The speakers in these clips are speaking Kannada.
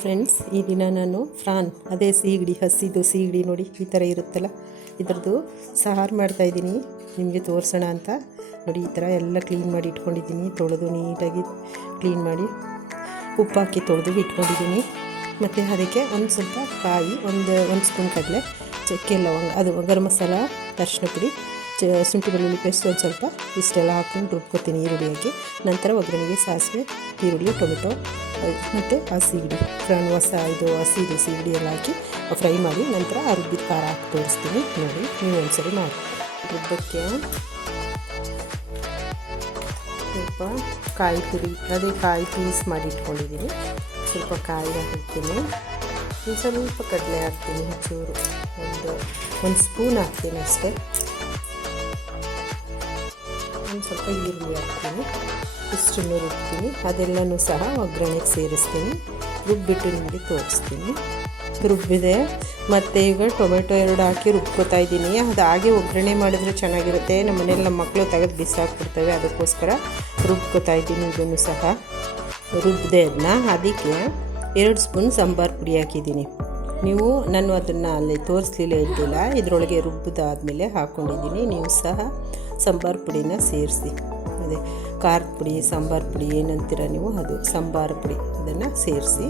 ಫ್ರೆಂಡ್ಸ್, ಈ ದಿನ ನಾನು ಫ್ರಾನ್ ಅದೇ ಸೀಗಡಿ, ಹಸಿದು ಸೀಗಡಿ ನೋಡಿ ಈ ಥರ ಇರುತ್ತಲ್ಲ, ಇದರದ್ದು ಸಾರು ಮಾಡ್ತಾಯಿದ್ದೀನಿ. ನಿಮಗೆ ತೋರಿಸೋಣ ಅಂತ ನೋಡಿ. ಈ ಥರ ಎಲ್ಲ ಕ್ಲೀನ್ ಮಾಡಿ ಇಟ್ಕೊಂಡಿದ್ದೀನಿ. ತೊಳೆದು ನೀಟಾಗಿ ಕ್ಲೀನ್ ಮಾಡಿ ಉಪ್ಪು ಹಾಕಿ ತೊಳೆದು ಇಟ್ಕೊಂಡಿದ್ದೀನಿ. ಮತ್ತು ಅದಕ್ಕೆ ಒಂದು ಸ್ವಲ್ಪ ಕಾಯಿ, ಒಂದು ಸ್ಪೂನ್ ಕಡಲೆ, ಚಕ್ಕೆ, ಲವಂಗ, ಅದು ಗರಂ ಮಸಾಲ, ಅರಿಶಿನ ಪುಡಿ, ಶುಂಠಿ ಬೆಳ್ಳುಳ್ಳಿ ಪೇಸ್ಟ್ ಒಂದು ಸ್ವಲ್ಪ ಇಷ್ಟೆಲ್ಲ ಹಾಕ್ಕೊಂಡು ರುಬ್ಕೊತೀನಿ ಈರುಳ್ಳಿ ಹಾಕಿ. ನಂತರ ಒಗ್ಗರಣೆಗೆ ಸಾಸಿವೆ, ಈರುಳ್ಳಿ, ಟೊಮೆಟೊ ಮತ್ತು ಆ ಸೀಗಡಿ ಫ್ರಾನ್ ಹಸಿದು ಸೀಗಡಿ ಎಲ್ಲ ಹಾಕಿ ಫ್ರೈ ಮಾಡಿ ನಂತರ ಆ ರುಬ್ಬಿದ ಖಾರ ಹಾಕಿ ತೋರಿಸ್ತೀನಿ ನೋಡಿ. ನೀವು ಒಂದ್ಸರಿ ಮಾಡಿ. ರುಬ್ಬಕ್ಕೆ ಸ್ವಲ್ಪ ಕಾಯಿ ತುರಿ, ಅದೇ ಕಾಯಿ ಪೀಸ್ ಮಾಡಿ ಇಟ್ಕೊಂಡಿದ್ದೀನಿ. ಸ್ವಲ್ಪ ಕಾಯಿ ಹಾಕ್ತೀನಿ, ಸ್ವಲ್ಪ ಕಡಲೆ ಹಾಕ್ತೀನಿ, ಚೂರು ಒಂದು ಸ್ಪೂನ್ ಹಾಕ್ತೀನಿ ಅಷ್ಟೇ. ಒಂದು ಸ್ವಲ್ಪ ಈರುಳ್ಳಿ ಹಾಕ್ತೀನಿ, ಇಷ್ಟನ್ನು ರುಬ್ತೀನಿ. ಅದೆಲ್ಲನೂ ಸಹ ಒಗ್ಗರಣೆಗೆ ಸೇರಿಸ್ತೀನಿ. ರುಬ್ಬಿಟ್ಟು ನಿಮಗೆ ತೋರಿಸ್ತೀನಿ. ರುಬ್ಬಿದೆ. ಮತ್ತು ಈಗ ಟೊಮೆಟೊ 2 ಹಾಕಿ ರುಬ್ಕೋತಾ ಇದ್ದೀನಿ. ಅದು ಹಾಗೆ ಒಗ್ಗರಣೆ ಮಾಡಿದ್ರೆ ಚೆನ್ನಾಗಿರುತ್ತೆ. ನಮ್ಮ ಮನೇಲಿ ನಮ್ಮ ಮಕ್ಕಳು ತೆಗೆದು ಬಿಸಾಕ್ಬಿಡ್ತವೆ, ಅದಕ್ಕೋಸ್ಕರ ರುಬ್ಕೋತಾ ಇದ್ದೀನಿ. ಇದನ್ನು ಸಹ ರುಬ್ಬಿದೆ. ಅದಕ್ಕೆ 2 ಸ್ಪೂನ್ ಸಾಂಬಾರು ಪುಡಿ ಹಾಕಿದ್ದೀನಿ. ನೀವು ನಾನು ಅದನ್ನು ಅಲ್ಲಿ ತೋರಿಸ್ಲಿಲ್ಲ, ಇದ್ದಿಲ್ಲ. ಇದರೊಳಗೆ ರುಬ್ಬಿದಾದಮೇಲೆ ಹಾಕ್ಕೊಂಡಿದ್ದೀನಿ. ನೀವು ಸಹ ಸಾಂಬಾರು ಪುಡಿನ ಸೇರಿಸಿ. ಅದೇ ಖಾರದ ಪುಡಿ, ಸಾಂಬಾರು ಪುಡಿ ಏನಂತೀರ ನೀವು, ಅದು ಸಾಂಬಾರು ಪುಡಿ, ಅದನ್ನು ಸೇರಿಸಿ.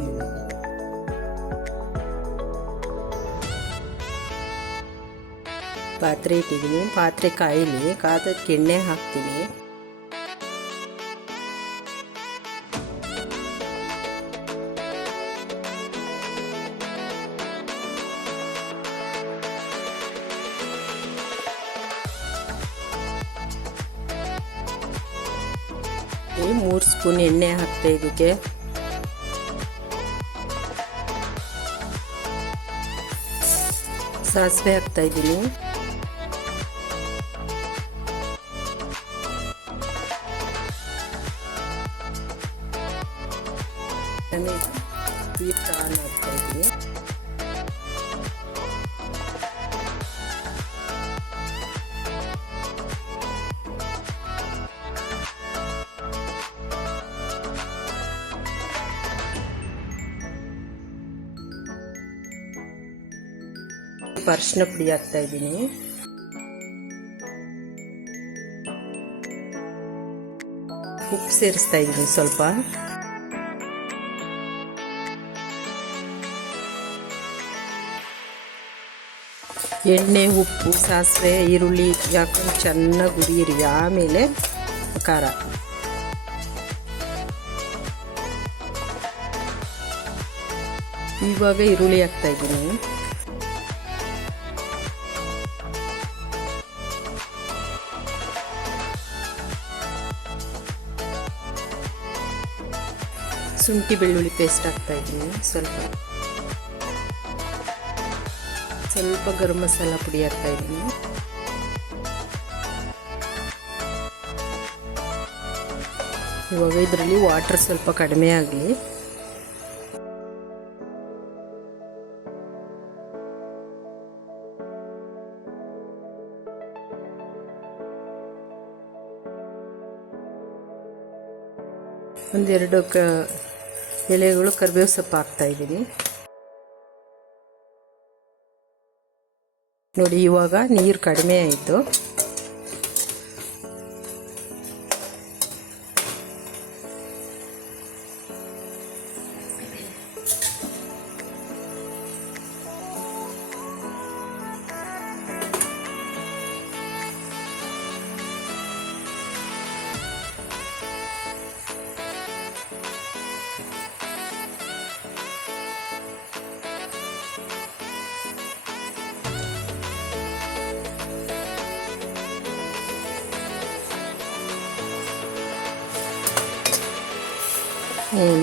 ಪಾತ್ರೆ ಇಟ್ಟಿದ್ದೀನಿ. ಪಾತ್ರೆ ಕಾಯಿಲಿ, ಕಾದಕ್ಕೆ ಎಣ್ಣೆ ಹಾಕ್ತೀನಿ. ಈ 3 ಸ್ಪೂನ್ ಎಣ್ಣೆ ಹಾಕ್ತೆ. ಇದಕ್ಕೆ ಸಾಸಿವೆ ಹಾಕ್ತಾ ಇದ್ದೀನಿ. ಆನ್ ಹಾಕ್ತಾ ಇದ್ದೀನಿ. ಅರಿಶಿನ ಪುಡಿ ಹಾಕ್ತಾ ಇದ್ದೀನಿ. ಉಪ್ಪು ಸೇರಿಸ್ತಾ ಇದ್ದೀನಿ ಸ್ವಲ್ಪ. ಎಣ್ಣೆ, ಉಪ್ಪು, ಸಾಸಿವೆ, ಈರುಳ್ಳಿ ಹಾಕೊಂಡು ಚೆನ್ನಾಗಿ ಹುರಿಯಿರಿ. ಆಮೇಲೆ ಖಾರ. ಇವಾಗ ಈರುಳ್ಳಿ ಹಾಕ್ತಾ ಇದ್ದೀನಿ. ಶುಂಠಿ ಬೆಳ್ಳುಳ್ಳಿ ಪೇಸ್ಟ್ ಹಾಕ್ತಾ ಇದ್ದೀನಿ. ಸ್ವಲ್ಪ ಗರಂ ಮಸಾಲ ಪುಡಿ ಹಾಕ್ತಾ ಇದ್ದೀನಿ. ಇವಾಗ ಇದರಲ್ಲಿ ವಾಟರ್ ಸ್ವಲ್ಪ ಕಡಿಮೆ ಆಗಲಿ. ಒಂದೆರಡು ಎಲೆಗಳು ಕರಿಬೇವು ಸೊಪ್ಪು ಹಾಕ್ತಾ ಇದ್ದೀನಿ ನೋಡಿ. ಇವಾಗ ನೀರು ಕಡಿಮೆ ಆಯಿತು.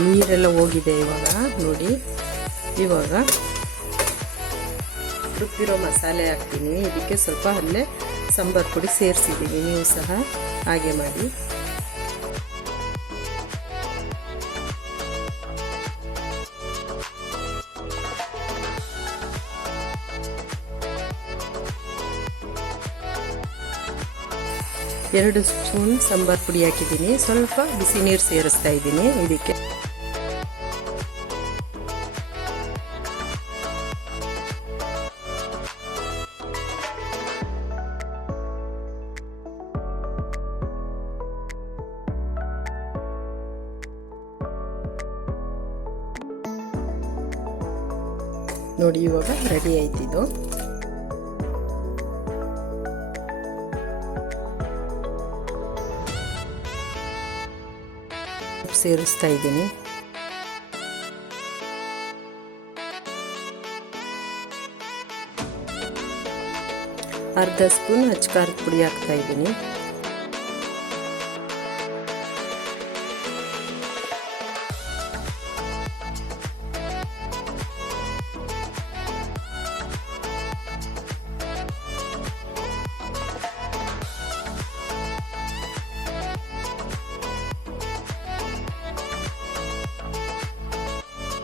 ನೀರೆಲ್ಲ ಹೋಗಿದೆ ಇವಾಗ ನೋಡಿ. ಇವಾಗ ರುಬ್ಬಿರೋ ಮಸಾಲೆ ಹಾಕ್ತೀನಿ. ಇದಕ್ಕೆ ಸ್ವಲ್ಪ ಅಲ್ಲೇ ಸಾಂಬಾರು ಪುಡಿ ಸೇರಿಸಿದ್ದೀನಿ. ನೀವು ಸಹ ಹಾಗೆ ಮಾಡಿ. ಎರಡು ಸ್ಪೂನ್ ಸಾಂಬಾರು ಪುಡಿ ಹಾಕಿದ್ದೀನಿ. ಸ್ವಲ್ಪ ಬಿಸಿ ನೀರು ಸೇರಿಸ್ತಾ ಇದ್ದೀನಿ. ಇದಕ್ಕೆ ನೋಡಿ ಇವಾಗ ರೆಡಿ ಆಯ್ತಿದ್ದು. ಸೇರಿಸ್ತಾ ಇದ್ದೀನಿ. ಅರ್ಧ ಸ್ಪೂನ್ ಅಚ್ಕಾರದ ಪುಡಿ ಹಾಕ್ತಾ ಇದ್ದೀನಿ.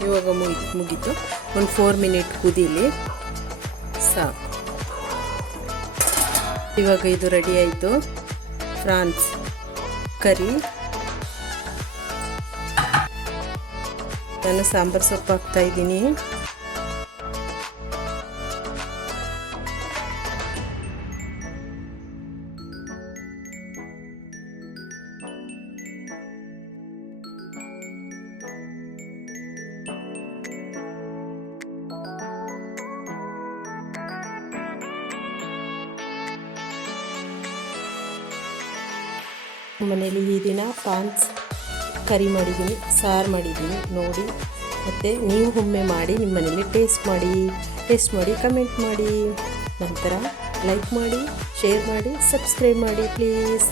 ಇವಾಗ ಮುಗೀತು. ಒಂದು 4 ಮಿನಿಟ್ ಕುದೀಲಿ ಸಾಕು. ಇವಾಗ ಇದು ರೆಡಿ ಆಯಿತು. ಫ್ರಾನ್ಸ್ ಕರಿ. ನಾನು ಸಾಂಬಾರು ಸೊಪ್ಪು ಹಾಕ್ತಾ ಇದ್ದೀನಿ. ಮನೇಲಿ ಈ ದಿನ ಫ್ರಾನ್ಸ್ ಕರಿ ಮಾಡಿದ್ದೀನಿ, ಸಾರು ಮಾಡಿದ್ದೀನಿ ನೋಡಿ. ಮತ್ತು ನೀವು ಒಮ್ಮೆ ಮಾಡಿ ನಿಮ್ಮ ಮನೇಲಿ ಟೇಸ್ಟ್ ಮಾಡಿ ಕಮೆಂಟ್ ಮಾಡಿ. ನಂತರ ಲೈಕ್ ಮಾಡಿ, ಶೇರ್ ಮಾಡಿ, ಸಬ್ಸ್ಕ್ರೈಬ್ ಮಾಡಿ ಪ್ಲೀಸ್.